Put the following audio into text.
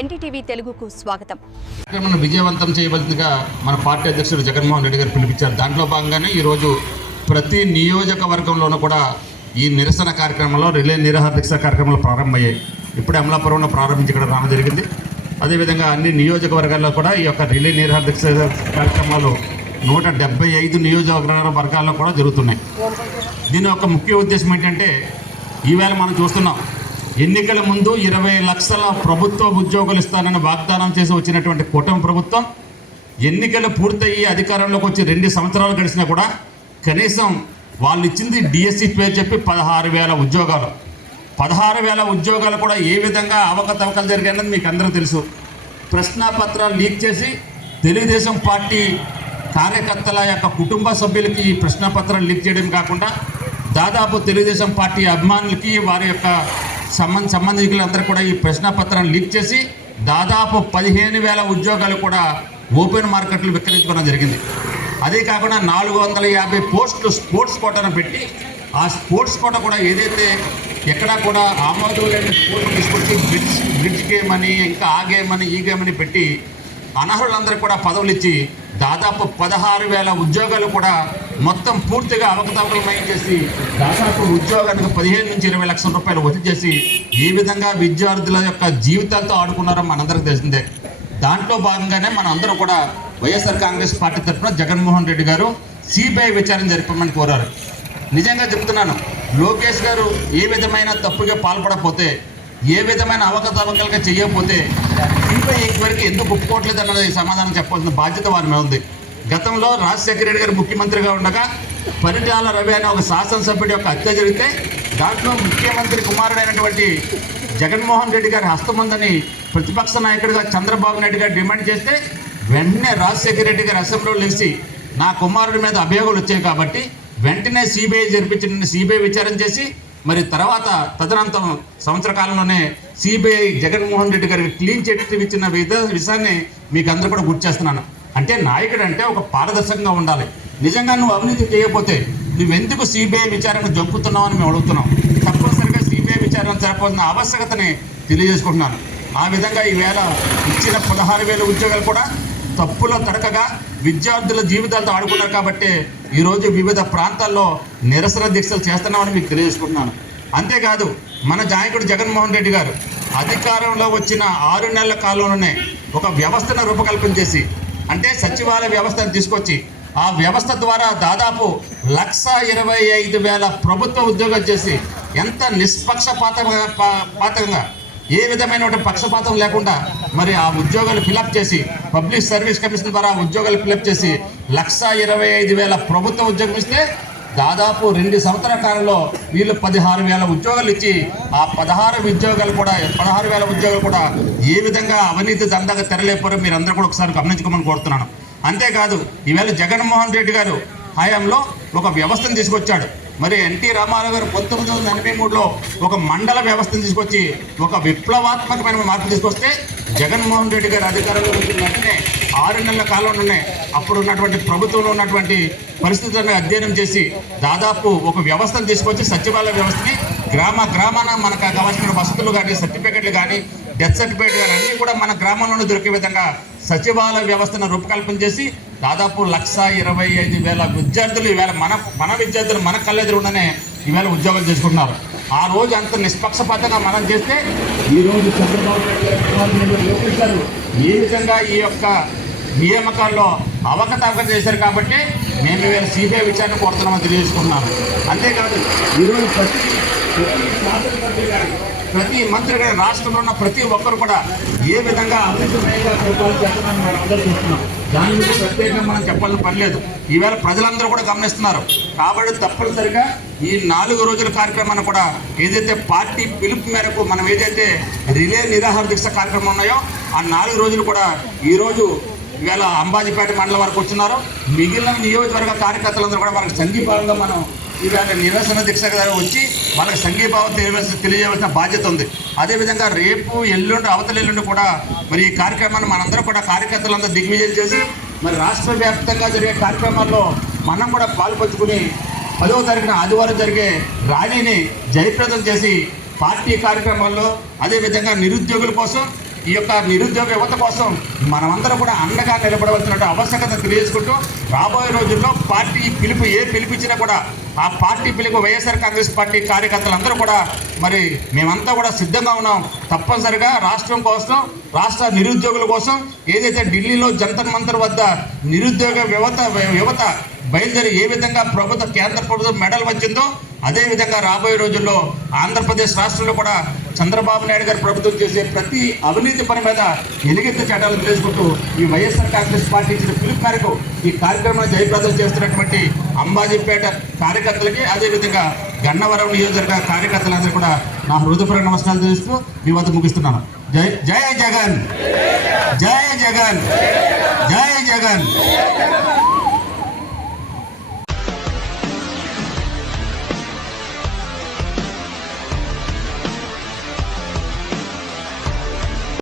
ఎన్టీటీవీ తెలుగుకు స్వాగతం. విజయవంతం చేయవలసిందిగా మన పార్టీ అధ్యక్షుడు జగన్మోహన్ రెడ్డి గారు పిలుపుచ్చారు. దాంట్లో భాగంగానే ఈరోజు ప్రతి నియోజకవర్గంలోనూ కూడా ఈ నిరసన కార్యక్రమంలో రిలే నిరాహార దీక్ష కార్యక్రమాలు ప్రారంభమయ్యాయి. ఇప్పుడే అమలాపురంలో ప్రారంభించి ఇక్కడ రావడం జరిగింది. అదేవిధంగా అన్ని నియోజకవర్గాల్లో కూడా ఈ యొక్క రిలే నిరాహార దీక్ష కార్యక్రమాలు 175 నియోజకవర్గాల్లో కూడా జరుగుతున్నాయి. దీని యొక్క ముఖ్య ఉద్దేశం ఏంటంటే, ఈవేళ మనం చూస్తున్నాం, ఎన్నికల ముందు 20 లక్షల ప్రభుత్వ ఉద్యోగులు ఇస్తానని వాగ్దానం చేసి వచ్చినటువంటి కూటమి ప్రభుత్వం ఎన్నికలు పూర్తయ్యి అధికారంలోకి వచ్చి 2 సంవత్సరాలు గడిచినా కూడా కనీసం వాళ్ళు ఇచ్చింది డిఎస్సి పేరు చెప్పి 16,000 ఉద్యోగాలు. 16,000 ఉద్యోగాలు కూడా ఏ విధంగా అవకతవకలు జరిగాయన్నది మీకు అందరూ తెలుసు. ప్రశ్నాపత్రాలు లీక్ చేసి తెలుగుదేశం పార్టీ కార్యకర్తల యొక్క కుటుంబ సభ్యులకి ఈ ప్రశ్నాపత్రాలు లీక్ చేయడం కాకుండా దాదాపు తెలుగుదేశం పార్టీ అభిమానులకి వారి యొక్క సంబంధికులందరూ కూడా ఈ ప్రశ్నాపత్రాన్ని లీక్ చేసి దాదాపు 15,000 ఉద్యోగాలు కూడా ఓపెన్ మార్కెట్లు విక్రయించుకోవడం జరిగింది. అదే కాకుండా 450 పోస్టులు స్పోర్ట్స్ కోటాను పెట్టి ఆ స్పోర్ట్స్ కోట కూడా ఏదైతే ఎక్కడా కూడా ఆమోదం లేని స్పోర్ట్స్ తీసుకొచ్చి బ్రిడ్జ్ గేమ్ అని, ఇంకా ఆ గేమ్ అని, ఈ గేమ్ అని పెట్టి అనర్హులందరికీ కూడా పదవులు ఇచ్చి దాదాపు 16,000 ఉద్యోగాలు కూడా మొత్తం పూర్తిగా అవకతవకలమయం చేసి దాదాపు ఉద్యోగానికి 15 నుంచి 20 లక్షల రూపాయలు వసూలు చేసి ఏ విధంగా విద్యార్థుల యొక్క జీవితాలతో ఆడుకున్నారో మనందరికీ తెలిసిందే. దాంట్లో భాగంగానే మనం అందరూ కూడా వైఎస్ఆర్ కాంగ్రెస్ పార్టీ తరఫున జగన్మోహన్ రెడ్డి గారు సిబిఐ విచారణ జరపమని కోరారు. నిజంగా చెప్తున్నాను, లోకేష్ గారు ఏ విధమైన తప్పుగా పాల్పడకపోతే, ఏ విధమైన అవకతవకలుగా చేయకపోతే సిబిఐ ఎంక్వైరీకి ఎందుకు ఒప్పుకోవట్లేదు అన్నది సమాధానం చెప్పాల్సిన బాధ్యత వారి మీద ఉంది. గతంలో రాజశేఖర రెడ్డి గారు ముఖ్యమంత్రిగా ఉండగా పరిటాల రవి అనే ఒక శాసనసభ్యుడి యొక్క హత్య జరిగితే దాంట్లో ముఖ్యమంత్రి కుమారుడైనటువంటి జగన్మోహన్ రెడ్డి గారి హస్తముందని ప్రతిపక్ష నాయకుడిగా చంద్రబాబు నాయుడు గారు డిమాండ్ చేస్తే వెంటనే రాజశేఖర రెడ్డి గారు అసెంబ్లీలో లేచి నా కుమారుడి మీద అభియోగాలు వచ్చాయి కాబట్టి వెంటనే సిబిఐ జరిపించిన సిబిఐ విచారణ చేసి మరి తర్వాత తదనంతరం సంవత్సర కాలంలోనే సిబిఐ జగన్మోహన్ రెడ్డి గారికి క్లీన్ చిట్ ఇచ్చిన విషయాన్ని మీకు అందరూ కూడా గుర్తు చేస్తున్నాను. అంటే నాయకుడు అంటే ఒక పారదర్శకంగా ఉండాలి. నిజంగా నువ్వు అవినీతి చేయకపోతే నువ్వెందుకు సిబిఐ విచారణకు జంపుతున్నావు అని మేము అడుగుతున్నాం. తప్పనిసరిగా సిబిఐ విచారణ జరపాల్సిన ఆవశ్యకతని తెలియజేసుకుంటున్నాను. ఆ విధంగా ఈవేళ ఇచ్చిన 16,000 ఉద్యోగాలు కూడా తప్పులో తడకగా విద్యార్థుల జీవితాలతో ఆడుకున్నారు కాబట్టి ఈరోజు వివిధ ప్రాంతాల్లో నిరసన దీక్షలు చేస్తున్నామని మీకు తెలియజేసుకుంటున్నాను. అంతేకాదు, మన నాయకుడు జగన్మోహన్ రెడ్డి గారు అధికారంలో వచ్చిన 6 నెలల కాలంలోనే ఒక వ్యవస్థను రూపకల్పన చేసి, అంటే సచివాలయ వ్యవస్థను తీసుకొచ్చి ఆ వ్యవస్థ ద్వారా దాదాపు 1,25,000 ప్రభుత్వ ఉద్యోగాలు చేసి ఎంత నిష్పక్షపాతంగా ఏ విధమైన పక్షపాతం లేకుండా మరి ఆ ఉద్యోగాలు ఫిలప్ చేసి పబ్లిక్ సర్వీస్ కమిషన్ ద్వారా ఉద్యోగాలు ఫిలప్ చేసి 1,25,000 ప్రభుత్వ ఉద్యోగం ఇస్తే దాదాపు 2 సంవత్సరాల కాలంలో వీళ్ళు 16,000 ఉద్యోగాలు ఇచ్చి ఆ 16,000 ఉద్యోగాలు కూడా ఏ విధంగా అవినీతి దందాగా తెరలేపారో మీరు అందరూ కూడా ఒకసారి గమనించుకోమని కోరుతున్నాను. అంతేకాదు, ఈవేళ జగన్మోహన్ రెడ్డి గారు హయాంలో ఒక వ్యవస్థను తీసుకొచ్చాడు. మరి ఎన్టీ రామారావు గారు 1983లో ఒక మండల వ్యవస్థను తీసుకొచ్చి ఒక విప్లవాత్మకమైన మార్పు తీసుకొస్తే జగన్మోహన్ రెడ్డి గారు అధికారంలో వచ్చిన వెంటనే 6 నెలల కాలంలోనే అప్పుడు ఉన్నటువంటి ప్రభుత్వంలో ఉన్నటువంటి పరిస్థితులను అధ్యయనం చేసి దాదాపు ఒక వ్యవస్థను తీసుకొచ్చి సచివాలయ వ్యవస్థని గ్రామాన మనకు కావాల్సిన వసతులు కానీ, సర్టిఫికెట్లు కానీ, డెత్ సర్టిఫికేట్ కానీ అన్నీ కూడా మన గ్రామంలోనే దొరికే విధంగా సచివాలయ వ్యవస్థను రూపకల్పన చేసి దాదాపు 1,25,000 విద్యార్థులు ఈవేళ మన విద్యార్థులు మన కళ్ళెదురుగానే ఈవేళ ఉద్యోగాలు చేసుకుంటున్నారు. ఆ రోజు అంత నిష్పక్షపాతంగా మనం చేస్తే ఈరోజు చంద్రబాబు లోకేష్ గారు ఏ విధంగా ఈ యొక్క నియామకాల్లో అవకతవకలు చేశారు కాబట్టి మేము ఈవేళ సిబిఐ విచారణ కోరుతున్నామని తెలియజేసుకుంటున్నాను. అంతేకాదు, ఈరోజు ప్రతి మంత్రి గారి రాష్ట్రంలో ఉన్న ప్రతి ఒక్కరు కూడా ఏ విధంగా అభివృద్ధి చేస్తున్నారని మనం అందరూ చూస్తున్నాం. దాని గురించి ప్రత్యేకంగా మనం చెప్పాల్సిన పని లేదు. ఈవేళ ప్రజలందరూ కూడా గమనిస్తున్నారు. కాబట్టి తప్పనిసరిగా ఈ 4 రోజుల కార్యక్రమాన్ని కూడా ఏదైతే పార్టీ పిలుపు మేరకు మనం ఏదైతే రిలే నిరాహార దీక్ష కార్యక్రమం ఉన్నాయో ఆ 4 రోజులు కూడా ఈరోజు ఈవేళ అంబాజీపేట మండలం వరకు వచ్చినారు. మిగిలిన నియోజకవర్గ కార్యకర్తలందరూ కూడా వాళ్ళకి సంఘీభావంగా మనం ఈవేళ నిరసన దీక్షగా వచ్చి వాళ్ళకి సంఘీభావం తెలియజేయవలసిన బాధ్యత ఉంది. అదేవిధంగా రేపు అవతల ఎల్లుండి కూడా మరి ఈ కార్యక్రమాన్ని మనందరూ కూడా కార్యకర్తలందరూ దిగ్విజయం చేసి మరి రాష్ట్ర వ్యాప్తంగా జరిగే కార్యక్రమాల్లో మనం కూడా పాల్పంచుకుని 10వ తారీఖున ఆదివారం జరిగే ర్యాలీని జయప్రదం చేసి పార్టీ కార్యక్రమాల్లో అదేవిధంగా నిరుద్యోగుల కోసం ఈ యొక్క నిరుద్యోగ యువత కోసం మనమందరం కూడా అండగా నిలబడవలసిన ఆవశ్యకత తెలియజేసుకుంటూ రాబోయే రోజుల్లో పార్టీ పిలుపు పిలిపించినా కూడా ఆ పార్టీ పిలుపు వైఎస్ఆర్ కాంగ్రెస్ పార్టీ కార్యకర్తలందరూ కూడా మరి మేమంతా కూడా సిద్ధంగా ఉన్నాం. తప్పనిసరిగా రాష్ట్రం కోసం, రాష్ట్ర నిరుద్యోగుల కోసం ఏదైతే ఢిల్లీలో జంతర్ మంతర్ వద్ద నిరుద్యోగ యువత బయలుదేరి ఏ విధంగా కేంద్ర ప్రభుత్వం మెడల్ వచ్చిందో అదేవిధంగా రాబోయే రోజుల్లో ఆంధ్రప్రదేశ్ రాష్ట్రంలో కూడా చంద్రబాబు నాయుడు గారి ప్రభుత్వం చేసే ప్రతి అవినీతి పని మీద ఎలుగెత్తి చట్టాలు తెలుసుకుంటూ ఈ వైఎస్ఆర్ కాంగ్రెస్ పార్టీ ఇచ్చిన పిలుపు మేరకు ఈ కార్యక్రమాన్ని జయప్రదం చేస్తున్నటువంటి అంబాజీపేట కార్యకర్తలకి అదేవిధంగా గన్నవరం నియోజకవర్గ కార్యకర్తలందరూ కూడా నా హృదయపూర్వక నమస్కారాలు తెలుస్తూ మీ వద్ద ముగిస్తున్నాను. జై జగన్, జై జగన్, జై జగన్.